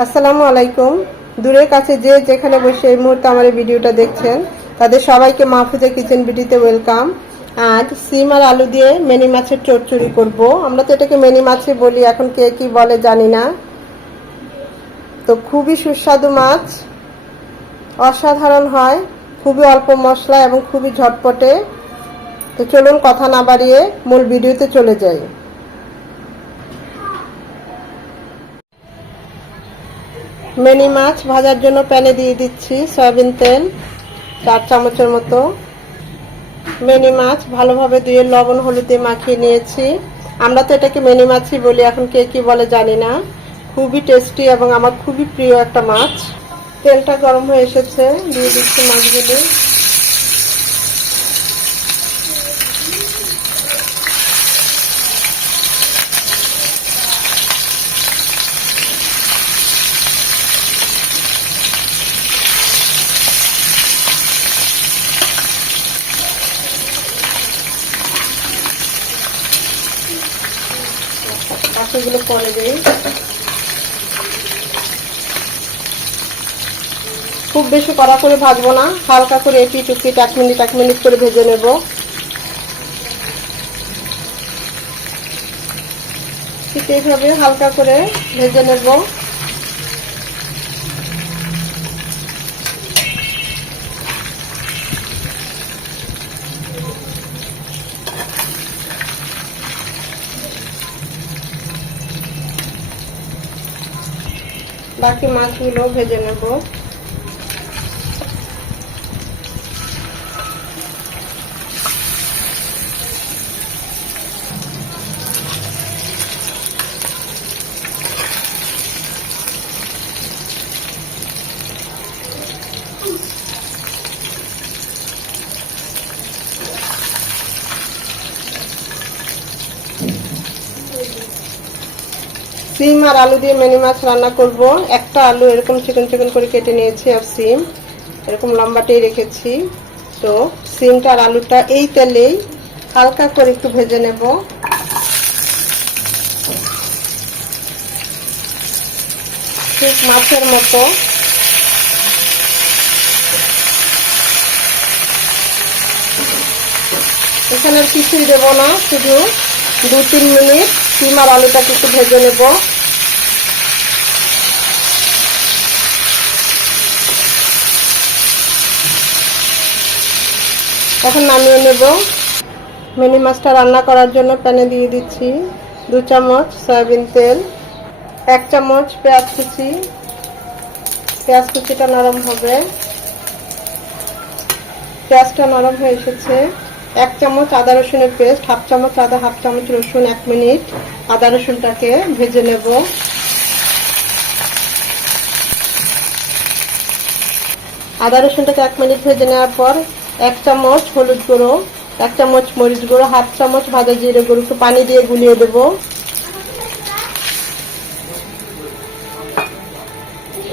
আসসালামু আলাইকুম। দূরের কাছে যে যেখানে বসে এই মুহূর্তে আমার এই ভিডিওটা দেখছেন, তাদের সবাইকে মাহফুজা কিচেন বিডিতে ওয়েলকাম। আজ সিম আর আলু দিয়ে মেনি মাছের চচ্চড়ি করব। আমরা তো এটাকে মেনি মাছে বলি, এখন কে কি বলে জানি না। তো খুবই সুস্বাদু মাছ, অসাধারণ হয়, খুবই অল্প মশলা এবং খুবই ঝটপটে। তো চলুন কথা না বাড়িয়ে মূল ভিডিওতে চলে যাই। মেনি মাছ ভাজার জন্য প্যানে দিয়ে দিচ্ছি সয়াবিন তেল, চার চামচের মতো। মেনি মাছ ভালোভাবে ধুয়ে লবণ, হলুদে মাখিয়ে নিয়েছি। আমরা তো এটাকে মেনি মাছই বলি, এখন কে কি বলে জানি না। খুবই টেস্টি এবং আমার খুবই প্রিয় একটা মাছ। তেলটা গরম হয়ে এসেছে, দিয়ে দিচ্ছি মাছগুলি। বাকিগুলো পরে দেই। খুব বেশি কড়া করে ভাজবো না, হালকা করে এটি টুকি এক মিনিট এক মিনিট করে ভেজে নেব। ঠিক এইভাবে হালকা করে ভেজে নেব। বাকি মাছগুলো ভেজে নেব? সিম আর আলু দিয়ে মেনি মাছ রান্না করব। একটা আলু এরকম চিকন চিকন করে কেটে নিয়েছি আর সিম। এরকম লম্বাটেই রেখেছি। তো সিমটা আর আলুটা এই তেলেই হালকা করে একটু ভেজে নেব। ঠিক মাছের মতো। এখানে কিছুই দেবো না, শুধু দু তিন মিনিট সিম আর আলুটাকে একটু ভেজে নেব। এখন নামিয়ে নেব। মিনি মাছটা রান্না করার জন্য প্যানে দিয়ে দিচ্ছি দু চামচ সয়াবিন তেল, এক চামচ পেঁয়াজ কুচি। পেঁয়াজ কুচিটা নরম হবে। পেঁয়াজটা নরম হয়ে এসেছে। এক চামচ আদা রসুনের পেস্ট, হাফ চামচ আদা, হাফ চামচ রসুন, এক মিনিট আদা রসুনটাকে ভেজে নেব। আদা রসুনটাকে এক মিনিট ভেজে নেওয়ার পর এক চামচ হলুদ গুঁড়ো, এক চামচ মরিচ গুঁড়ো, হাফ চামচ ভাজা জিরে গুঁড়ো, একটু পানি দিয়ে গুলিয়ে দেব।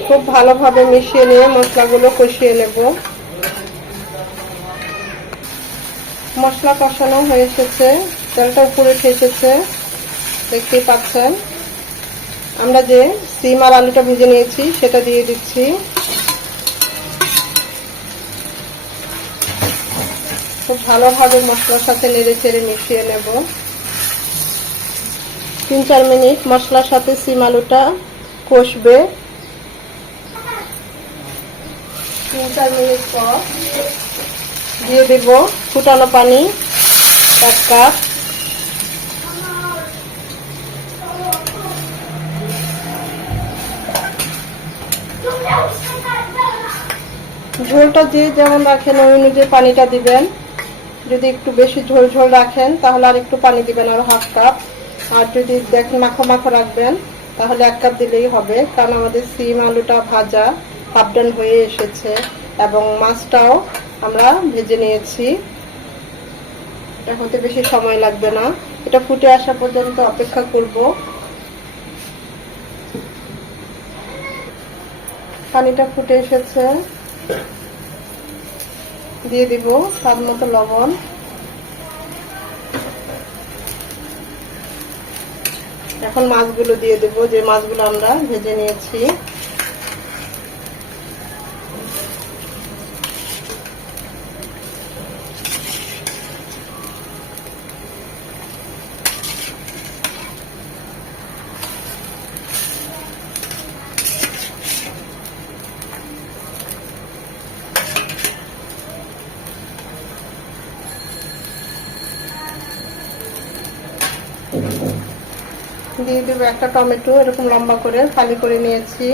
খুব ভালোভাবে মিশিয়ে নিয়ে মশলাগুলো কষিয়ে নেব। মশলা কষানো হয়ে এসেছে। তেলটা উপরে উঠে এসেছে। দেখতেই পাচ্ছেন। আমরা যে সিম আর আলুটা ভেজে নিয়েছি, সেটা দিয়ে দিচ্ছি। খুব ভালোভাবে মশলার সাথে নেড়ে চেড়ে মিশিয়ে নেব। তিন, চার মিনিট মশলার সাথে সিম আলুটা কষবে। তিন, চার মিনিট পর দিয়ে দেব ফুটানো পানি, এক কাপ। ঝোলটা যে যেমন রাখেন, ওই অনুযায়ী পানিটা দিবেন। যদি একটু বেশি ঝোল ঝোল রাখেন, তাহলে আর একটু পানি দিবেন আর হাফ কাপ। আর যদি দেখেন মাখো মাখো রাখবেন, তাহলে এক কাপ দিলেই হবে। কারণ আমাদের সিম আলুটা ভাজা হাফ হাফডান হয়ে এসেছে। এবং মাছটাও আমরা ভেজে নিয়েছি। এটা হতে বেশি সময় লাগবে না। এটা ফুটে আসা পর্যন্ত অপেক্ষা করব। পানিটা ফুটে এসেছে। দিয়ে দিব স্বাদ মতো লবণ। এখন মাছগুলো দিয়ে দেবো যে মাছগুলো আমরা ভেজে নিয়েছি। দিয়ে দেবো একটা টমেটো, এরকম লম্বা করে ফালি করে নিয়েছি।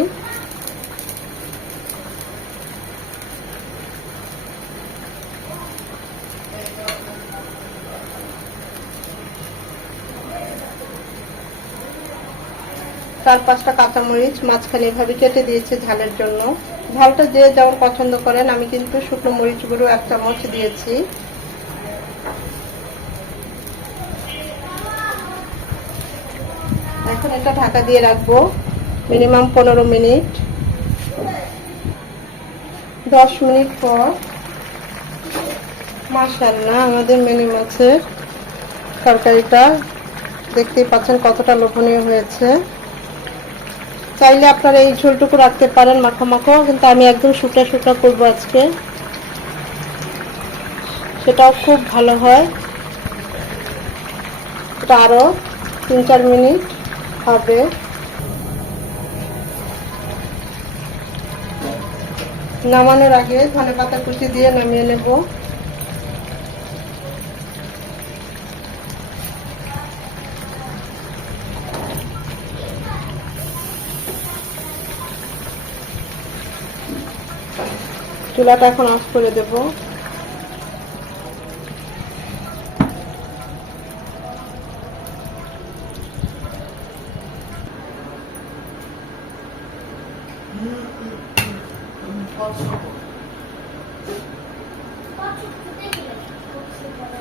চার পাঁচটা কাঁচামরিচ মাঝখানে এভাবে কেটে দিয়েছে ঝালের জন্য। ঝালটা যে যেমন পছন্দ করেন, আমি কিন্তু শুকনো মরিচ গুঁড়ো এক চামচ দিয়েছি। এখন এটা ঢাকা দিয়ে রাখব, মিনিমাম পনেরো মিনিট। দশ মিনিট পর মাসাল্লাহ আমাদের মিনি মাছের তরকারিটা। দেখতেই পাচ্ছেন কতটা লোভনীয় হয়েছে। চাইলে আপনারা এই ঝোলটুকু রাখতে পারেন মাখা মাখো কিন্তু আমি একদম শুকনো শুকনো করব আজকে। সেটাও খুব ভালো হয়। এটা আরও তিন চার মিনিট। হবে। নামানোর আগে ধনে পাতা কুচি দিয়ে নামিয়ে নেব। চুলাটা এখন অফ করে দেবো। 嗯嗯嗯，嗯，花车。花车不带去，不去了吗？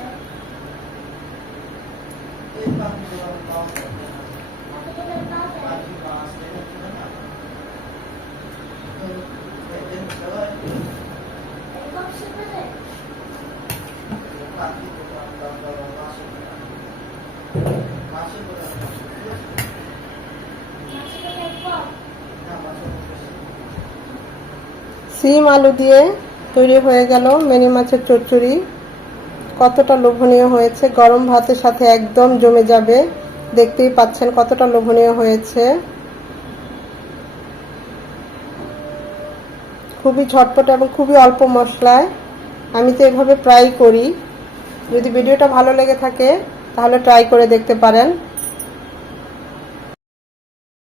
对，花车不带了。সিম আলু দিয়ে তৈরি হয়ে গেল মিনি মাছের চচ্চড়ি। কতটা লোভনীয় হয়েছে। গরম ভাতের সাথে একদম জমে যাবে। দেখতেই পাচ্ছেন কতটা লোভনীয় হয়েছে। খুবই ঝটপট এবং খুবই অল্প মশলায়। আমি তো এভাবে প্রায় করি। যদি ভিডিওটা ভালো লেগে থাকে, তাহলে ট্রাই করে দেখতে পারেন।